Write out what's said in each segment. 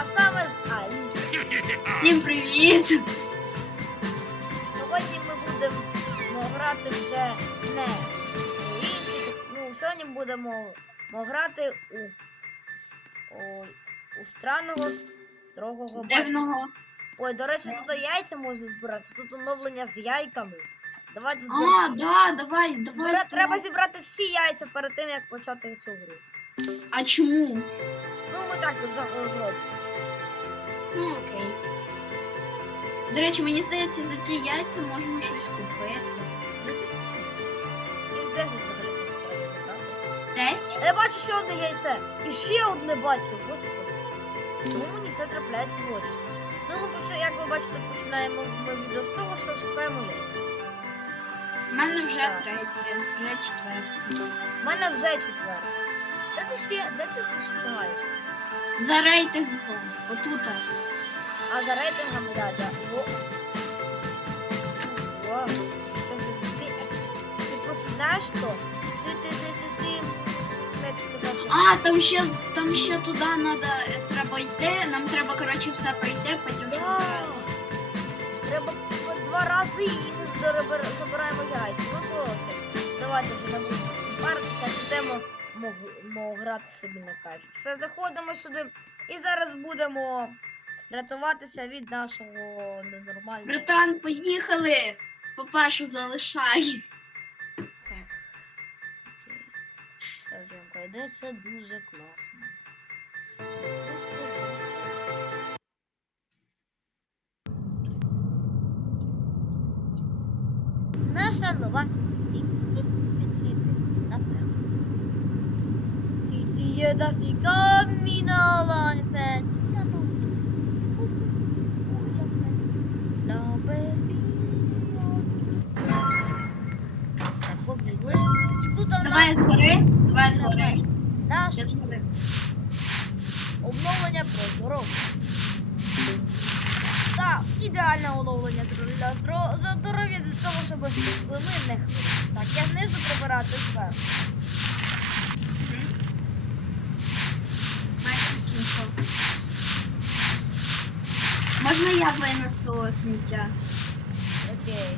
а саме з Алісі. Всім привіт! Сьогодні ми будемо грати вже не у інші. Ну, сьогодні будемо грати у, с- у странного строгого батька. Дивного. Ой, до речі, тут яйця можна збирати, тут оновлення з яйками. Давайте А, да, давай, давай. Збира- Треба зібрати всі яйця перед тим, як почати цю гру. А чому? Ну, ми так зробимо. Ну, окей. До речі, мені здається, за ті яйця можна щось купити. Десять. Їх 10 взагалі треба зібрати. Десять? Я бачу ще одне яйце. І ще одне бачу, господи. Чому мені все трапляється в очі? Ну, ми поч- як ви бачите, починаємо ми відео з того, що шукаємо яйця. У мене вже Так. третє, вже четверте. У мене вже четверте. Де ти ще? Де ти шукаєш? За рейтингом. Отут. А за рейтингами, да, да. О. О. Що собі? Ти, ти просто знаєш що? Ти, ти, ти, ти, ти. Як сказати? А, там ще там ще туди надо, е, треба йти. Нам треба, коротше, все пройти, потім все Да. збирати. Треба по два рази і ми забираємо яйця. Ну коротше, давайте вже не будемо паритися, підемо мо- мо грати собі на кайф. Все, заходимо сюди і зараз будемо рятуватися від нашого ненормального. Братан, поїхали! Папашу залишай. Так. Окей. Все зйомка йде, це. Дуже класно. Наша нова Так, побігли. І тут у нас Давай згори, давай згори. наш Я згори. Обновлення про здоров'я. Так, ідеальне оновлення для для здоров'я для того, щоб ми не хворіли. Так, я знизу прибирати зверху. Можна я винесу сміття? Окей.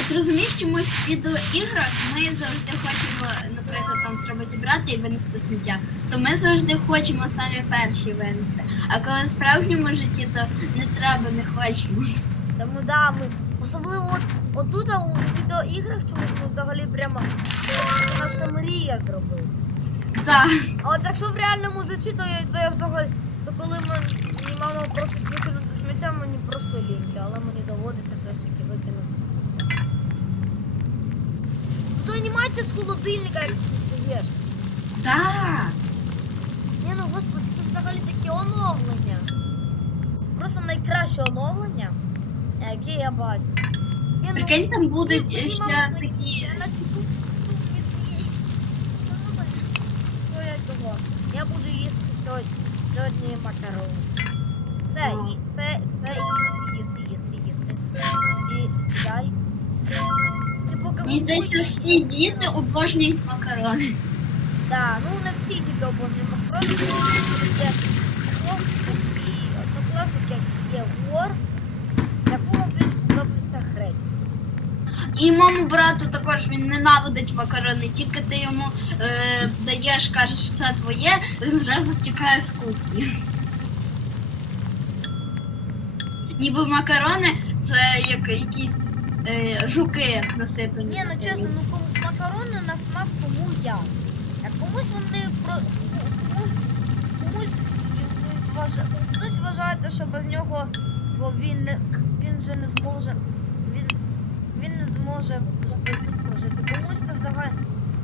От розумієш, чомусь в відеоіграх ми завжди хочемо, наприклад, там треба зібрати і винести сміття. То ми завжди хочемо самі перші винести. А коли в справжньому житті, то не треба, не хочемо. Тому да, ми особливо от отут а у відеоіграх чомусь ми взагалі прямо наша мрія зробили. Так. А от якщо в реальному житті, то я, то я взагалі, то коли мені мама просить викинути сміття, мені просто ліньки, але мені доводиться все ж таки викинути сміття. Тут анімація з холодильника, як ти стаєш. Так. Ні, ну господи, це взагалі таке оновлення. Просто найкраще оновлення, яке я бачу. Ні, ну, Прикинь, там будуть ще мама- такі. я наче тут- тут від- Що я того? Я буду їсти сьогодні, сьогодні макарони. Ї- все, все їсти, їсти, їсти, їсти. І сідай. Ти поки Мені здається, всі діти обожнюють макарони. Да, ну не всі діти обожнюють макарони. Є Вор і однокласник, як є вор, якому більш подобається греть. І моєму брату також він ненавидить макарони, тільки ти йому е, даєш, кажеш, що це твоє, він зразу тікає з кухні. Ніби макарони це як якісь е, жуки насипані. Ні, ну чесно, ну кому макарони на смак кому як. А комусь вони про ну, комусь, комусь вважа- хтось вважає, що без нього бо він не він вже не зможе. Них прожити. Комусь це взагалі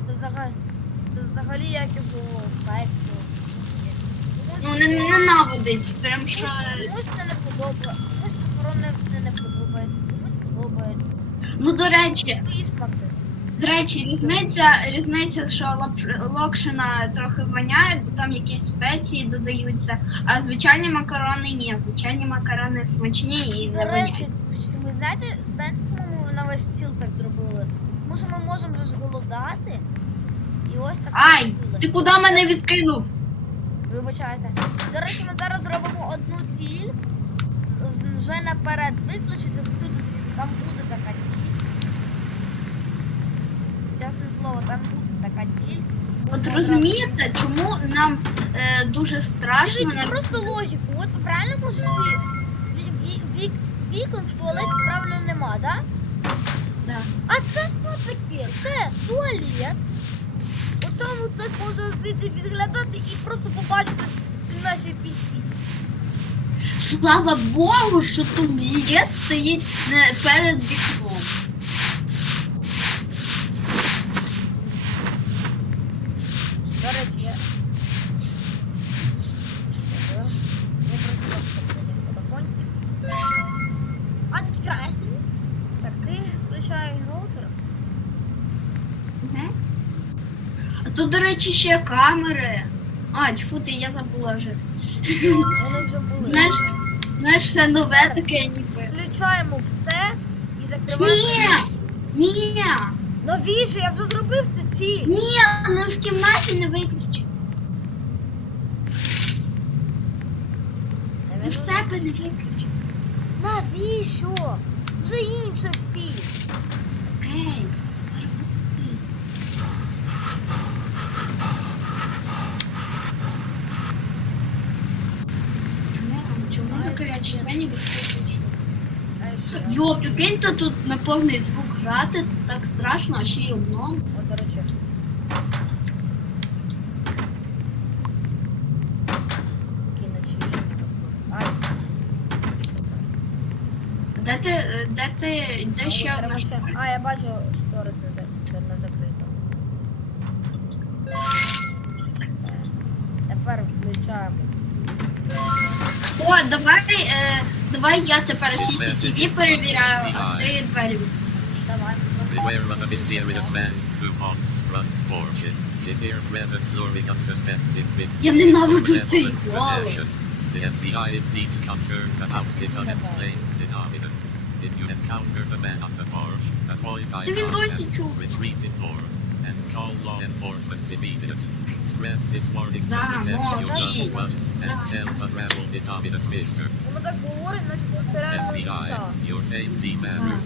взагалі взагалі як його ефекту. Ну не ненавидить, прям що. Комусь це не подобається, комусь макарони це не подобається, комусь подобається. Ну до речі, смаки. до речі, різниця, різниця, що локшина трохи воняє, бо там якісь спеції додаються, а звичайні макарони ні. Звичайні макарони смачні і До не воняють. речі, ви знаєте, знаєте, весь стіл так зробили? Тому що ми можемо вже зголодати. І ось так Ай, зробили. ти куди мене відкинув? Вибачаюся. До речі, ми зараз зробимо одну ціль. Вже наперед виключити. Тут там буде така ціль. Чесне слово, там буде така ціль. От розумієте, чому нам е, дуже страшно Дивіться, не просто логіку. От в реальному житті ві- ві- вік- вікон в туалеті правильно нема, да? А це що таке? Це туалет. У тому хтось може звідти відглядати і просто побачити наші піськи. Слава Богу, що туалет стоїть перед вікном. До речі, я. Ага. Не просто приніс телефончик. А ти красень. Так, ти включаєш роутер. Угу. А тут, до речі, ще камери. А, тьфу, ти, я забула вже. Вони вже були. Знаєш, знаєш, все нове таке ніби. Включаємо все і закриваємо. Ні! Ні! Навіщо? Я вже зробив цю ціль. Ні, ми в кімнаті не виключимо. Ми в себе не виключимо. Навіщо? Вже інша ціль. Окей, зараз буде ти. Чому, чому таке прикиньте, тут на повний звук грати, це так страшно, а ще й одному. О, до речі. Кинуть чи Ай. Що це? Де ти, е, де ти, де ще одна ще- А, я бачу штори за- закрито. Тепер включаємо. О, давай, е, давай я тепер CCTV перевіряю, а ти двері. Давай. Beware of a mysterious man who haunts front porches. His ear presence luring unsuspecting victims. Я ненавиджу цей голос. The FBI is deeply concerned about this unexplained Та він досі чув. retreat indoors, and call law enforcement immediately. Spread this warning to Замовчи. protect your loved and help unravel this ominous mystery. Воно так говорить, наче це реально FBI, your safety matters.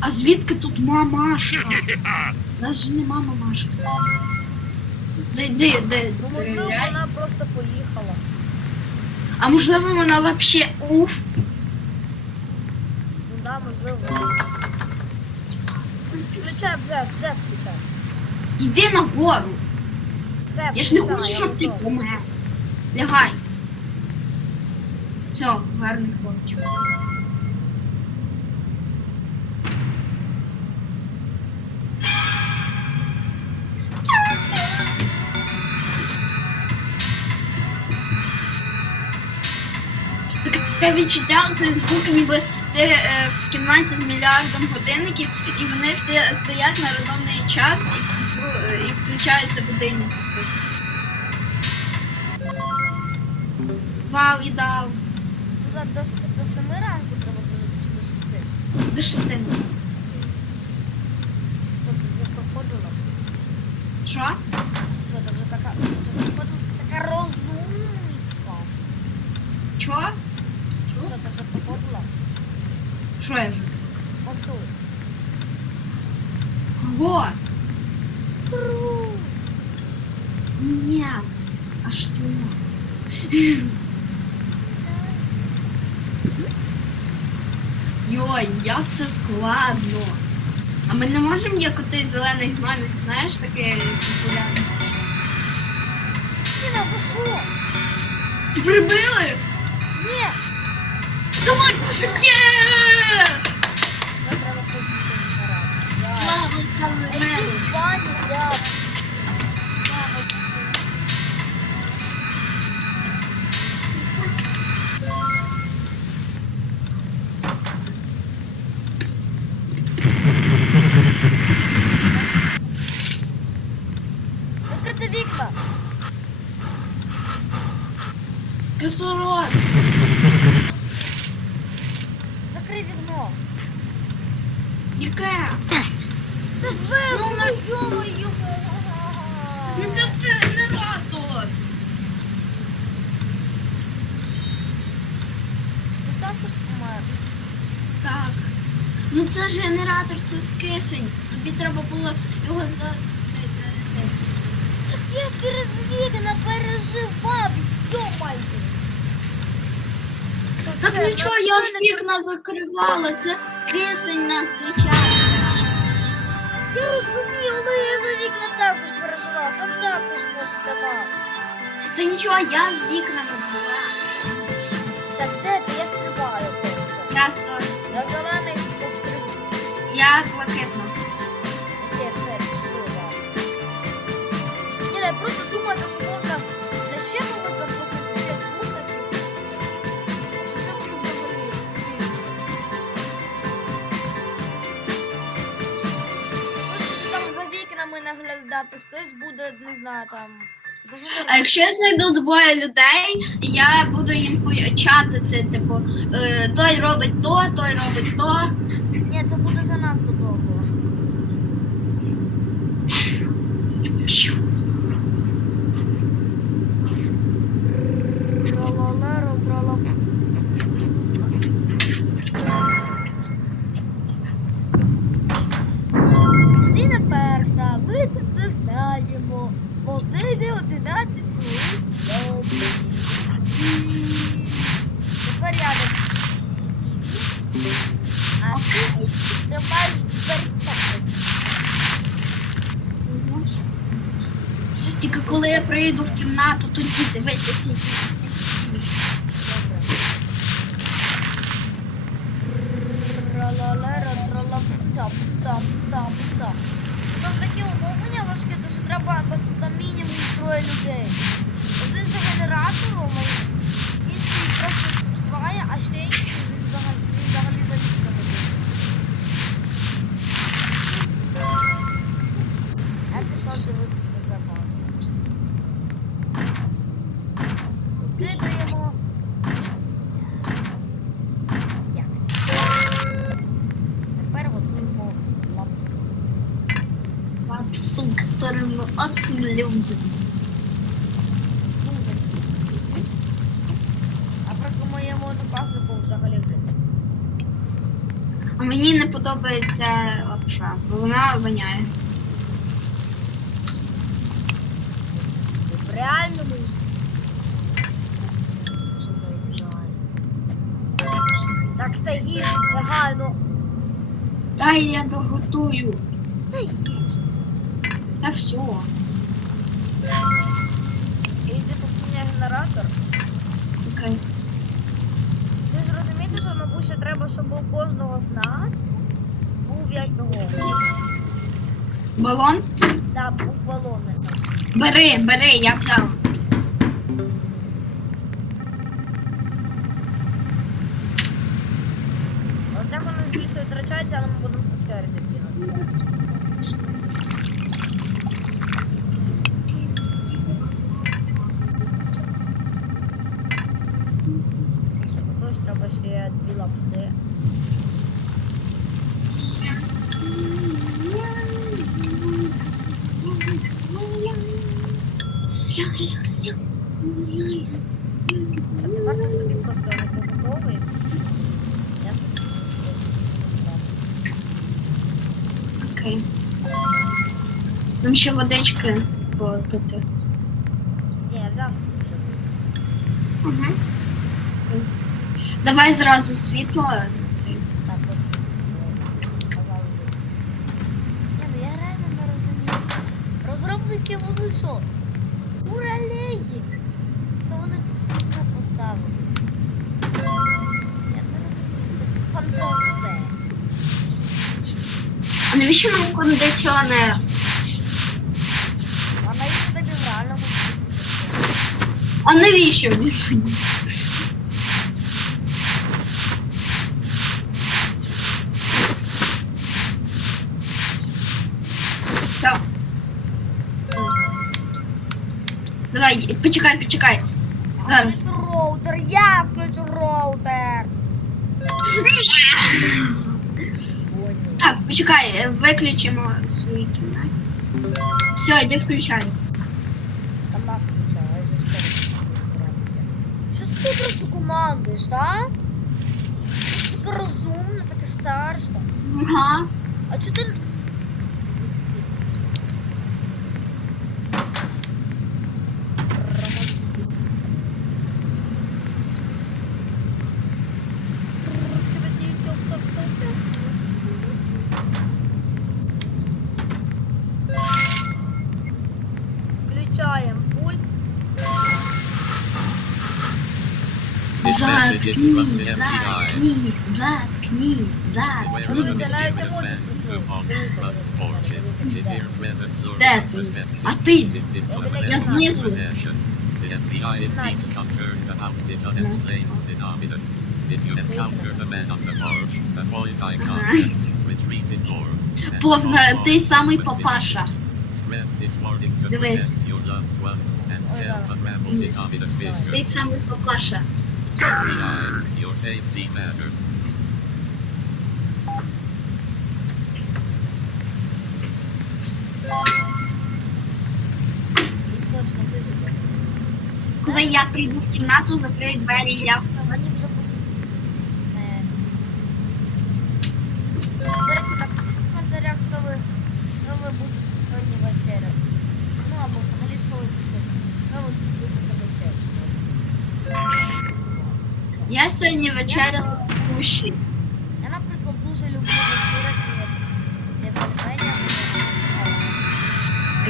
А звідки тут мамашка? У нас же нема мамашки. Де, де, де? Ну, можливо, вона просто поїхала. А можливо вона вообще уф. Включай вже, вже включай. Йди нагору. Вже Я ж не хочу, я щоб ти готова. помер. Лягай. Все, гарний хлопчик. Таке відчуття, цей звук, ніби ти е, в кімнаті з мільярдом годинників, і вони всі стоять на рандомний час і, включаються будильники. Вау, ідеал. До, до 7 ранку треба буде чи до 6. До шести. Це вже проходило? Що? Що вже така, вже проходила така розумніка. Чо? Що це вже проходило? Вже? Кого? Тру. Нет. А что? Йой, як це складно. А ми не можемо як отий зелений гномик, знаєш, такий популярний. Ніна, за що? Ти прибили? Ні. Давай! Є! Слава бані, Закрити вікна. Кислород! Яке? Та звиву. Ну, ну це все генератор. Ну також помер. Так. Ну це ж генератор, це ж кисень. Тобі треба було його за Я через вікна переживав, йомайку. Так нічого, я ж вікна закривала, це кисень нас зустрічався. Я розумію, але я за вікна також переживав, там також може дома. Та нічого, я з вікнами була. Так де ти? Я стрибаю. Я сторож. Я зелений пострибаю. Я блакитна. Окей, все, пішли, да. Ні, я просто думаю, що можна для ще когось запросити, за вікнами наглядати, хтось буде, не знаю, там. А якщо я знайду двоє людей, я буду їм початити, типу, е, той робить то, той робить то. Ні, це буде занадто довго. Тільки коли я прийду в кімнату, тоді дивися всі всі всі. Тралалера, тралап-тап-тап-тап-тап. Там такі умовлення важкі, то що треба там мінімум троє людей. Один за генератором, інший просто співає, а ще інший він взагалі, він взагалі за вікнами. Я пішла дивитися за вами. Кидаємо. Як? Тепер готуємо лапшу. Лапсу, которую мы очень любим. А про моєму однокласнику взагалі гриб. А мені не подобається лапша, бо вона воняє. Ну, ідеально. Так, стай їж, негайно. Дай я доготую. Та їж. Та все. Іди поповняй генератор. Окей. Ви ж розумієте, що, мабуть, ще треба, щоб у кожного з нас був як. Балон? Да, був балон. Бери, бери, я взяв. Так воно більше витрачається, але ми будемо по черзі бігати. Тож треба ще дві лапси. А тепер ти собі просто не побудовуй. Я Окей. Нам ще водички попити. Ні, я взяв собі вже. Угу. Давай зразу світло. Так, от казали вже. Ні, ну я реально не розумію. Розробники вони що? Дуралеї! Що вони фігню поставили? Я не розумію, це фантазе. А навіщо нам кондиціонер? А навіщо тобі в реальному? А навіщо він? мені? Так. Давай, почекай, почекай. Зараз. А, Роутер, я включу роутер! Так, почекай, виключимо свої кімнаті. Все, йди включай. Там нас включала, я же что Що ти просто командуєш, а? Така розумна, така старша. Ага. А чого ти. Включаем пульт. This message is from the Заткнись, FBI. заткнись, заткнись, Wherever заткнись. Дивися, навіть the емоджі mysterious man пішло. who owns Дивися, front дивися, porches дивися, is дивися. Here presence or Де ти? susceptible А ти? into Я criminal знизу. possession. The FBI is deeply concerned about this unexplained phenomenon. If you encounter the man on the porch, avoid eye contact, retreat indoors, and Повна, call ти law самий enforcement. папаша. Spread this warning to Дивись. protect your loved ones and Ой, help зараз. unravel this ominous mystery. Ти самий папаша. Your safety matters. Коли я прийду в кімнату, закрию двері, я Я сьогодні вечеряла в кущі. Я, наприклад, дуже люблю вечеряти де пельменя.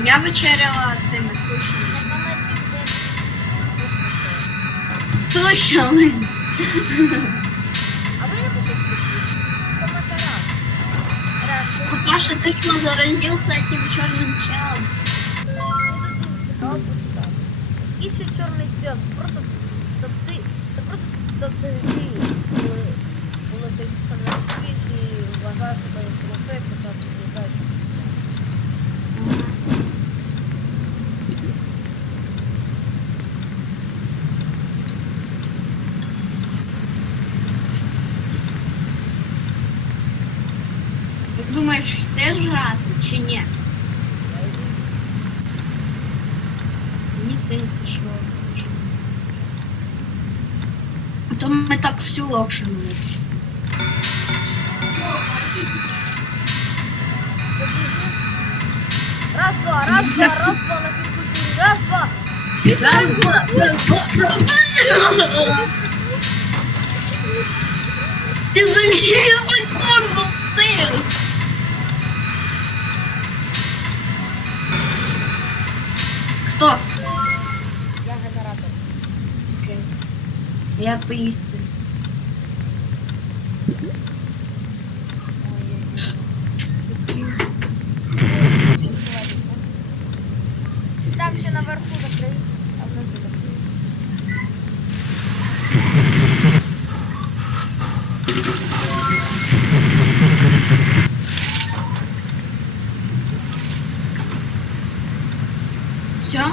Я вечеряла цими сушами. Я саме чіпи. Сушами. А ви напишіть якісь в коментарях. Реально, Папаша, ти що, заразився цим чорним челом? Буде дуже цікаво почитати. Який ще чорний цел? Це просто то ти. Це просто то ти, коли, ти нічого не розумієш і вважаєш себе хоча ти не знаєш. що це. Як думаєш, теж грати чи ні? Я йду. Мені здається, що. А то ми так всю локшину випустили. Побігли. Раз, два, раз, два, раз, два на фізкультурі. Раз, два. Більше раз, два. Ти за мілісекунду встиг! Хто? Я генератор. Окей. Я поїсти. Там ще наверху закрий, а внизу закрий. Все?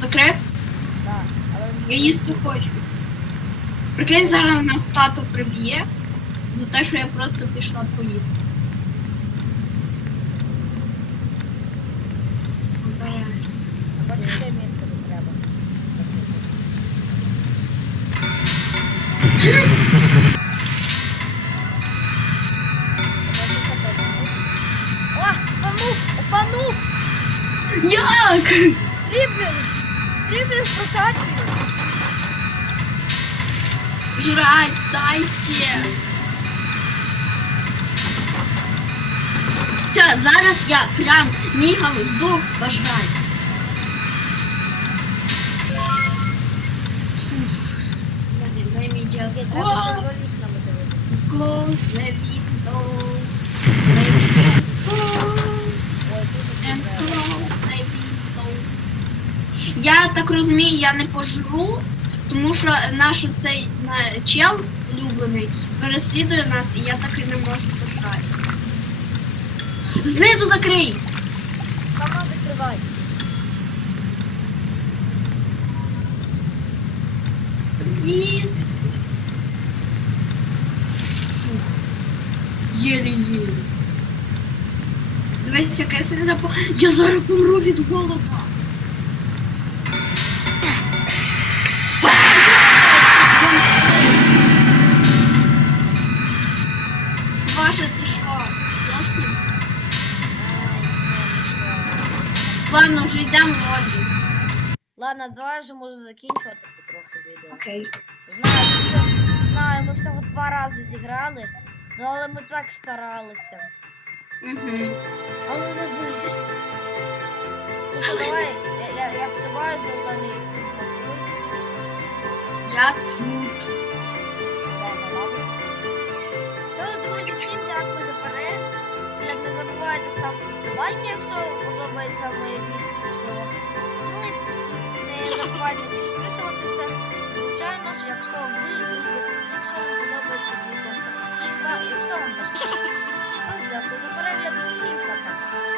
Закрив? Да, але Я їсти хочу. Прикинь, зараз нас тато приб'є за те, що я просто пішла поїсти. Обережно. бачиш, ще місце не треба. О, опанув, опанув! Як? Дріблінг! Дріблінг прокачує! Жрать, дайте. Все, зараз я прям мігом вікнами дивитися. Close the window. Let just go and close the window. Я так розумію, я не пожру, тому що наш цей чел улюблений переслідує нас, і я так і не можу пожрати. Знизу закрий! Сама закривай. Пліз. Фу. Єлі-єлі. Дивись, яке син запах. Я зараз помру від голода. Давай вже може закінчувати потрохи відео. Окей. Знаю, всього, знаю, ми всього два рази зіграли, ну але ми так старалися. Угу. Але не вийшло. Ну що, давай, я, я, я стрибаю зелений стрибок. Я тут. Тож, друзі, всім дякую за перегляд. Не забувайте ставити лайки, якщо подобається моє відео. Ну і забувайте підписуватися. Звичайно ж, якщо ви любите, якщо вам подобається мій контент. І якщо вам. Тож, дякую за перегляд. і пока.